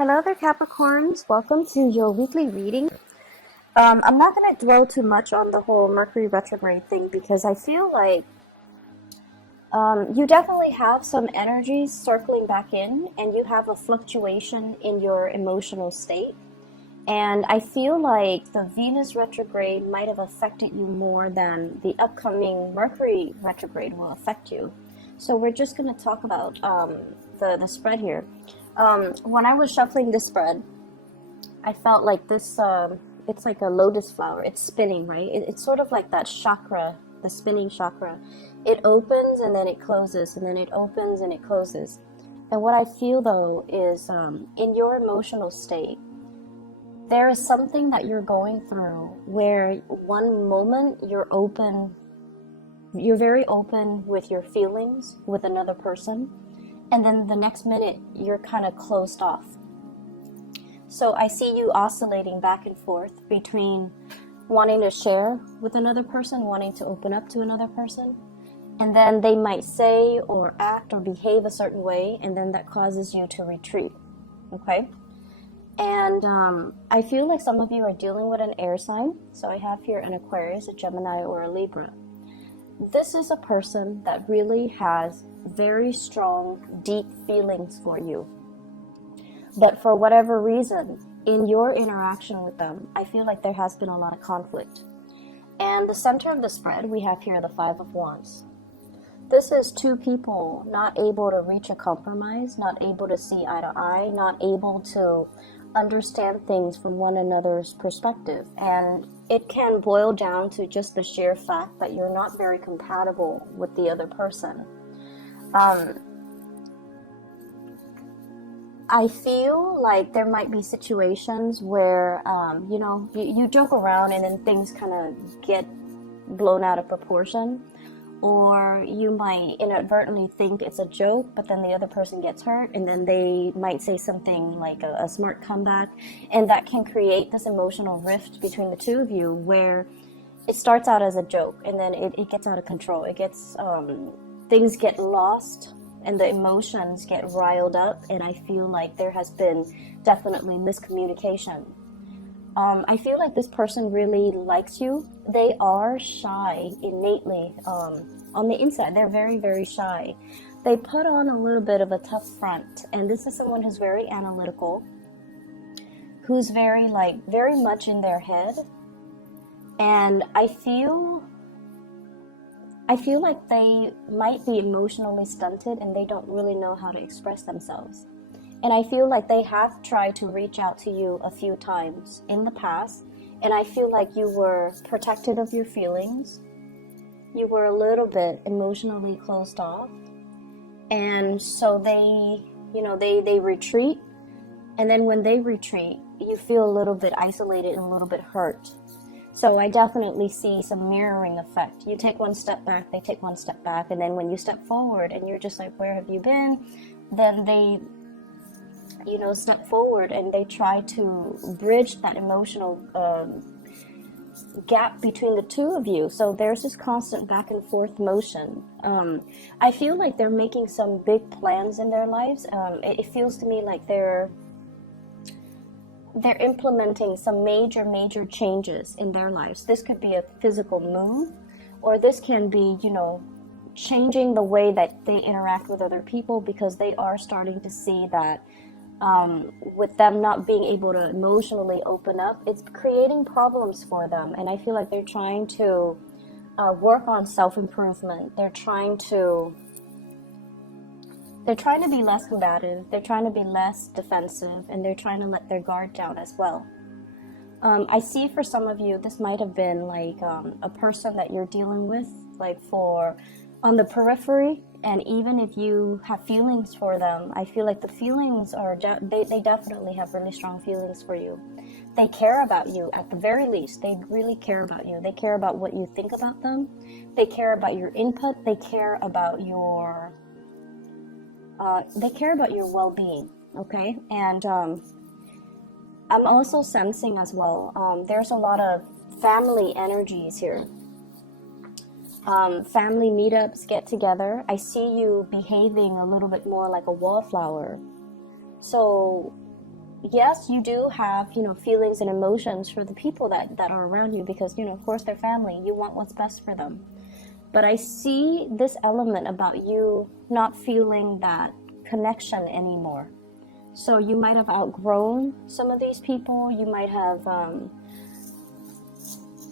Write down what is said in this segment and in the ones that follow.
Hello there, Capricorns. Welcome to your weekly reading. I'm not going to dwell too much on the whole Mercury retrograde thing because I feel like you definitely have some energies circling back in and you have a fluctuation in your emotional state. And I feel like the Venus retrograde might have affected you more than the upcoming Mercury retrograde will affect you. So we're just going to talk about the spread here. When I was shuffling the spread, I felt like this, it's like a lotus flower. It's spinning, right? It's sort of like that chakra, the spinning chakra. It opens and then it closes, and then it opens and it closes. And what I feel though is in your emotional state, there is something that you're going through where one moment you're very open with your feelings with another person, and then the next minute you're kind of closed off. So I see you oscillating back and forth between wanting to share with another person, wanting to open up to another person, and then they might say or act or behave a certain way, and then that causes you to retreat. Okay? And I feel like some of you are dealing with an air sign. So I have here an Aquarius, a Gemini, or a Libra. This is a person that really has very strong, deep feelings for you. But for whatever reason, in your interaction with them, I feel like there has been a lot of conflict. And the center of the spread, we have here the Five of Wands. This is two people not able to reach a compromise, not able to see eye to eye, not able to understand things from one another's perspective. And it can boil down to just the sheer fact that you're not very compatible with the other person. I feel like there might be situations where, you joke around and then things kind of get blown out of proportion. Or you might inadvertently think it's a joke, but then the other person gets hurt, and then they might say something like a smart comeback, and that can create this emotional rift between the two of you where it starts out as a joke, and then it gets out of control. It gets, things get lost, and the emotions get riled up, and I feel like there has been definitely miscommunication. I feel like this person really likes you. They are shy innately. On the inside, they're very, very shy. They put on a little bit of a tough front. And this is someone who's very analytical, who's very much in their head. And I feel like they might be emotionally stunted and they don't really know how to express themselves. And I feel like they have tried to reach out to you a few times in the past. And I feel like you were protective of your feelings. You were a little bit emotionally closed off. And so they retreat. And then when they retreat, you feel a little bit isolated and a little bit hurt. So I definitely see some mirroring effect. You take one step back, they take one step back. And then when you step forward and you're just like, where have you been? Then they step forward and they try to bridge that emotional gap between the two of you. So there's this constant back and forth motion. I feel like they're making some big plans in their lives. It feels to me like they're implementing some major changes in their lives. This could be a physical move, or this can be, changing the way that they interact with other people, because they are starting to see that with them not being able to emotionally open up, it's creating problems for them. And I feel like they're trying to work on self-improvement. They're trying to be less combative. They're trying to be less defensive, and they're trying to let their guard down as well. I see for some of you, this might have been like a person that you're dealing with, like on the periphery. And even if you have feelings for them, I feel like the feelings are, they definitely have really strong feelings for you. They care about you at the very least. They really care about you. They care about what you think about them. They care about your input. They care about your well-being, okay? And I'm also sensing as well, there's a lot of family energies here. Family meetups, get together. I see you behaving a little bit more like a wallflower. So yes, you do have, feelings and emotions for the people that are around you because, of course, they're family. You want what's best for them. But I see this element about you not feeling that connection anymore. So you might have outgrown some of these people. You might have,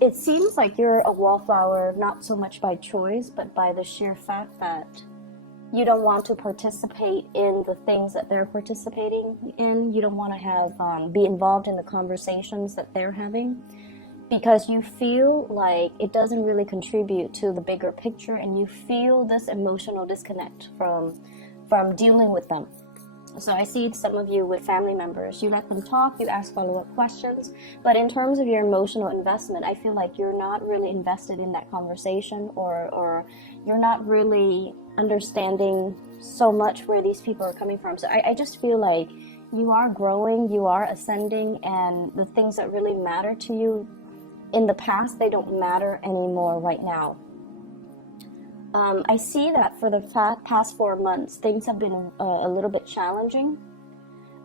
it seems like you're a wallflower, not so much by choice, but by the sheer fact that you don't want to participate in the things that they're participating in. You don't want to have be involved in the conversations that they're having because you feel like it doesn't really contribute to the bigger picture, and you feel this emotional disconnect from dealing with them. So I see some of you with family members, you let them talk, you ask follow-up questions, but in terms of your emotional investment, I feel like you're not really invested in that conversation, or you're not really understanding so much where these people are coming from. So I just feel like you are growing, you are ascending, and the things that really matter to you in the past, they don't matter anymore right now. I see that for the past 4 months, things have been a little bit challenging.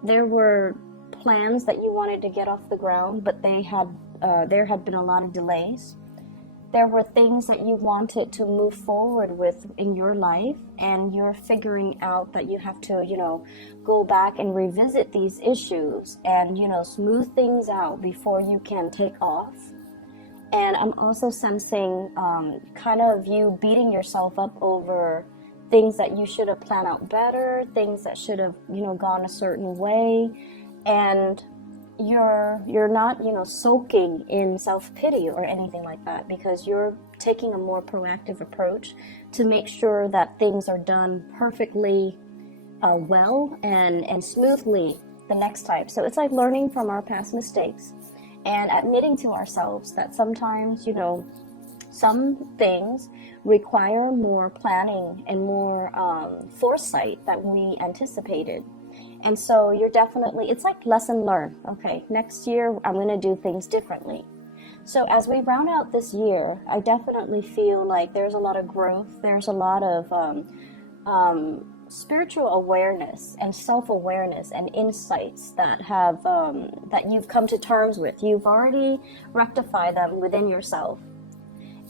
There were plans that you wanted to get off the ground, but there had been a lot of delays. There were things that you wanted to move forward with in your life, and you're figuring out that you have to, go back and revisit these issues and, smooth things out before you can take off. And I'm also sensing kind of you beating yourself up over things that you should have planned out better, things that should have, gone a certain way. And you're not, soaking in self-pity or anything like that, because you're taking a more proactive approach to make sure that things are done perfectly well and smoothly the next time. So it's like learning from our past mistakes and admitting to ourselves that sometimes, some things require more planning and more foresight than we anticipated. And so you're definitely, it's like lesson learned. Okay, next year I'm going to do things differently. So as we round out this year, I definitely feel like there's a lot of growth. There's a lot of spiritual awareness and self-awareness and insights that have that you've come to terms with. You've already rectified them within yourself.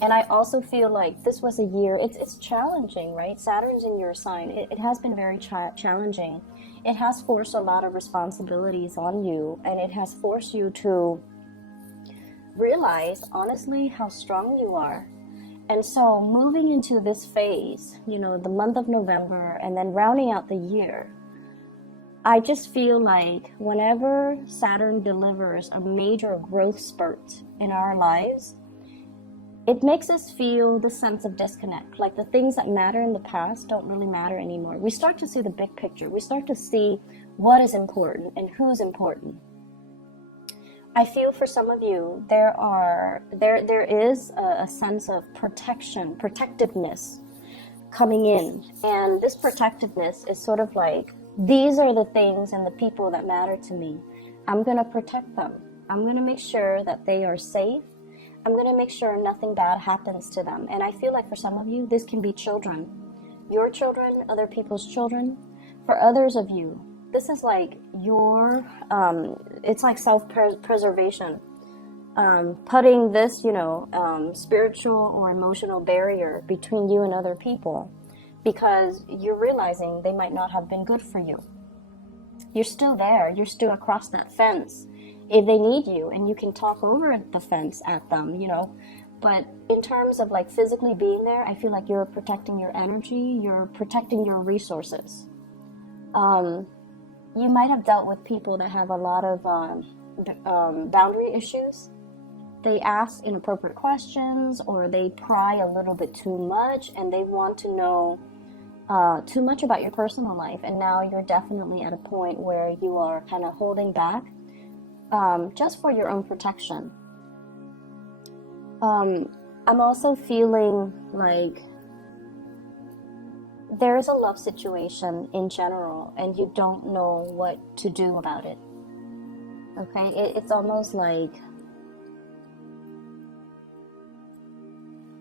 And I also feel like this was a year, it's challenging, right? Saturn's in your sign. It has been very challenging. It has forced a lot of responsibilities on you, and it has forced you to realize, honestly, how strong you are. And so moving into this phase, the month of November and then rounding out the year, I just feel like whenever Saturn delivers a major growth spurt in our lives, it makes us feel the sense of disconnect. Like the things that matter in the past don't really matter anymore. We start to see the big picture. We start to see what is important and who's important. I feel for some of you, there is a sense of protectiveness coming in. And this protectiveness is sort of like, these are the things and the people that matter to me. I'm going to protect them. I'm going to make sure that they are safe. I'm going to make sure nothing bad happens to them. And I feel like for some of you, this can be children. Your children, other people's children. For others of you, this is like your, it's like self-preservation. Putting this, spiritual or emotional barrier between you and other people, because you're realizing they might not have been good for you. You're still there. You're still across that fence if they need you, and you can talk over the fence at them, But in terms of like physically being there, I feel like you're protecting your energy. You're protecting your resources. You might have dealt with people that have a lot of boundary issues. They ask inappropriate questions, or they pry a little bit too much, and they want to know too much about your personal life. And now you're definitely at a point where you are kind of holding back just for your own protection. I'm also feeling like there is a love situation in general, and you don't know what to do about it. Okay, it's almost like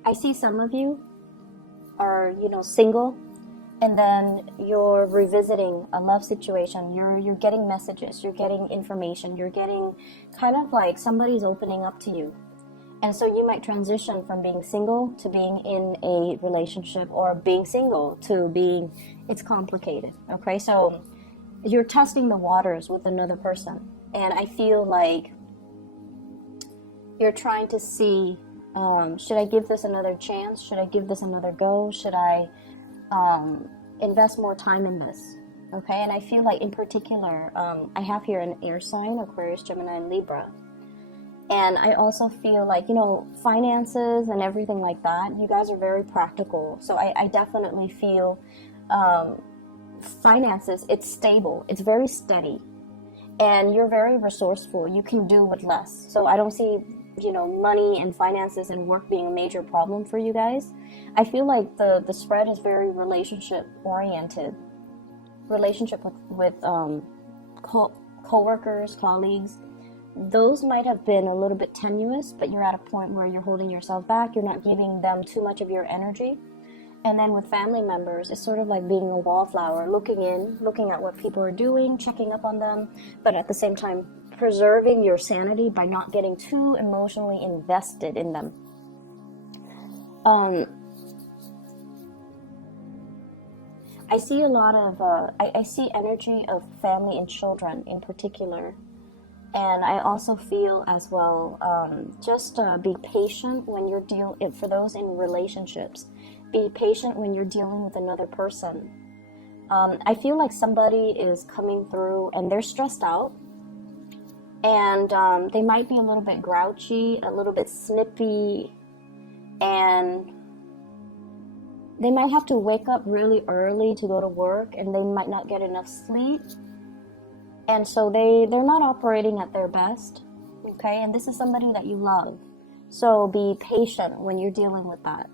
I see some of you are, single, and then you're revisiting a love situation. You're getting messages, you're getting information, you're getting kind of like somebody's opening up to you. And so you might transition from being single to being in a relationship, or being single to being, it's complicated, okay? So you're testing the waters with another person. And I feel like you're trying to see, should I give this another chance? Should I give this another go? Should I invest more time in this? Okay, and I feel like in particular, I have here an air sign, Aquarius, Gemini, and Libra. And I also feel like, you know, finances and everything like that, you guys are very practical. So I definitely feel finances, it's stable, it's very steady. And you're very resourceful. You can do with less. So I don't see, you know, money and finances and work being a major problem for you guys. I feel like the spread is very relationship oriented. Relationship with co-workers, colleagues. Those might have been a little bit tenuous, but you're at a point where you're holding yourself back. You're not giving them too much of your energy. And then with family members, it's sort of like being a wallflower, looking in, looking at what people are doing, checking up on them, but at the same time, preserving your sanity by not getting too emotionally invested in them. I see a lot of, I see energy of family and children in particular. And I also feel as well, just be patient when you're for those in relationships, be patient when you're dealing with another person. I feel like somebody is coming through and they're stressed out, and they might be a little bit grouchy, a little bit snippy, and they might have to wake up really early to go to work, and they might not get enough sleep. And so they're not operating at their best, okay? And this is somebody that you love. So be patient when you're dealing with that.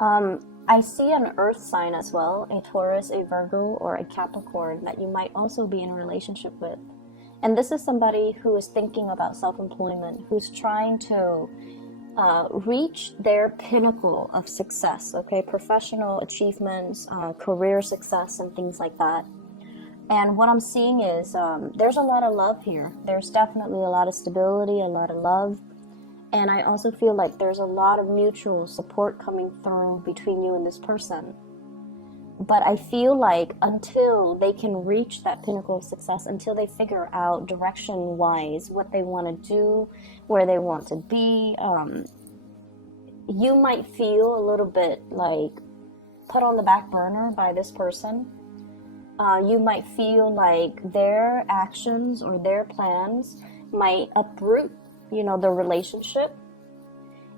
I see an earth sign as well, a Taurus, a Virgo, or a Capricorn that you might also be in a relationship with. And this is somebody who is thinking about self-employment, who's trying to reach their pinnacle of success, okay? Professional achievements, career success, and things like that. And what I'm seeing is there's a lot of love here. There's definitely a lot of stability, a lot of love. And I also feel like there's a lot of mutual support coming through between you and this person. But I feel like until they can reach that pinnacle of success, until they figure out direction-wise what they want to do, where they want to be, you might feel a little bit like put on the back burner by this person. You might feel like their actions or their plans might uproot, you know, the relationship.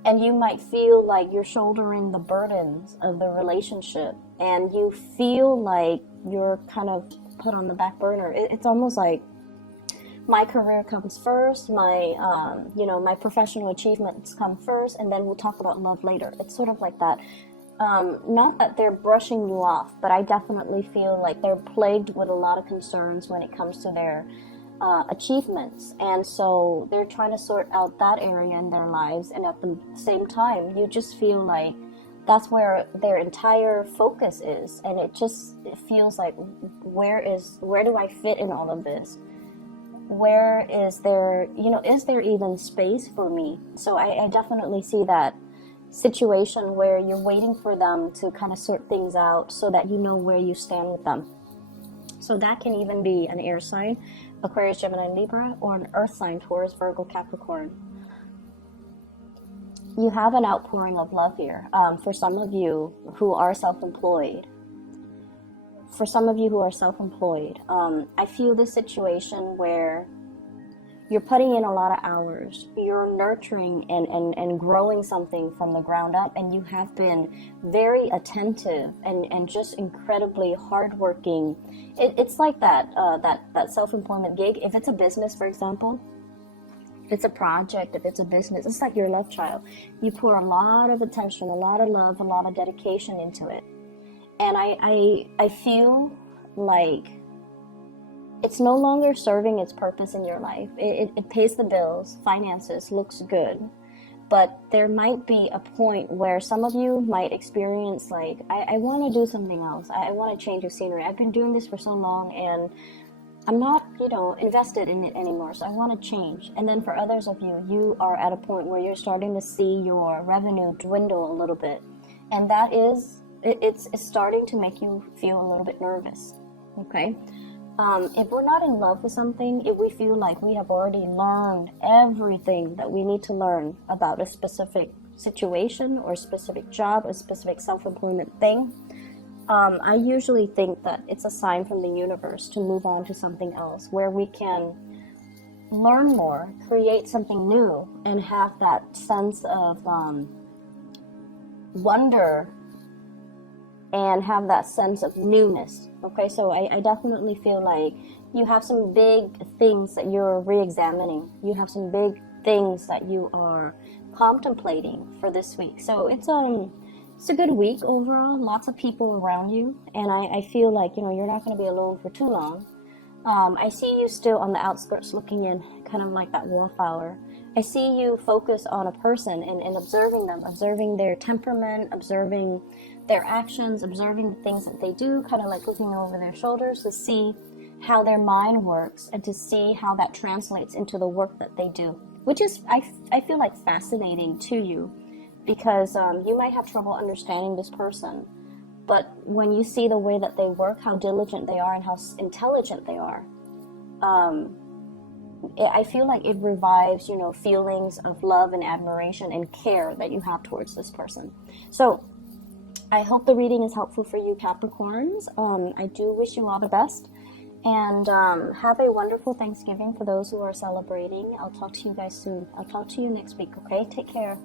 And you might feel like you're shouldering the burdens of the relationship. And you feel like you're kind of put on the back burner. It's almost like my career comes first, my professional achievements come first, and then we'll talk about love later. It's sort of like that. Not that they're brushing you off, but I definitely feel like they're plagued with a lot of concerns when it comes to their achievements. And so they're trying to sort out that area in their lives. And at the same time, you just feel like that's where their entire focus is. And it feels like, where do I fit in all of this? Where is there, is there even space for me? So I definitely see that situation where you're waiting for them to kind of sort things out so that you know where you stand with them. So that can even be an air sign, Aquarius, Gemini, Libra, or an earth sign, Taurus, Virgo, Capricorn. You have an outpouring of love here. For some of you who are self-employed, I feel this situation where you're putting in a lot of hours. You're nurturing and growing something from the ground up, and you have been very attentive and just incredibly hardworking. It's like that self-employment gig. If it's a business, for example, if it's a project, if it's a business, it's like your love child. You pour a lot of attention, a lot of love, a lot of dedication into it. And I feel like it's no longer serving its purpose in your life. It pays the bills, finances, looks good, but there might be a point where some of you might experience like, I want to do something else. I want to change the scenery. I've been doing this for so long and I'm not, invested in it anymore, so I want to change. And then for others of you, you are at a point where you're starting to see your revenue dwindle a little bit. And that is, it's starting to make you feel a little bit nervous, okay? If we're not in love with something, if we feel like we have already learned everything that we need to learn about a specific situation or a specific job, a specific self-employment thing, I usually think that it's a sign from the universe to move on to something else where we can learn more, create something new, and have that sense of wonder and have that sense of newness. Okay, so I definitely feel like you have some big things that you're re-examining. You have some big things that you are contemplating for this week. So it's a good week overall. Lots of people around you, and I feel like you're not going to be alone for too long. I see you still on the outskirts looking in, kind of like that wallflower. I see you focus on a person and observing them, observing their temperament, observing their actions, observing the things that they do, kind of like looking over their shoulders to see how their mind works and to see how that translates into the work that they do, which is, I feel like, fascinating to you, because you might have trouble understanding this person, but when you see the way that they work, how diligent they are and how intelligent they are, I feel like it revives, feelings of love and admiration and care that you have towards this person. So I hope the reading is helpful for you, Capricorns. I do wish you all the best, and have a wonderful Thanksgiving for those who are celebrating. I'll talk to you guys soon. I'll talk to you next week, okay? Take care.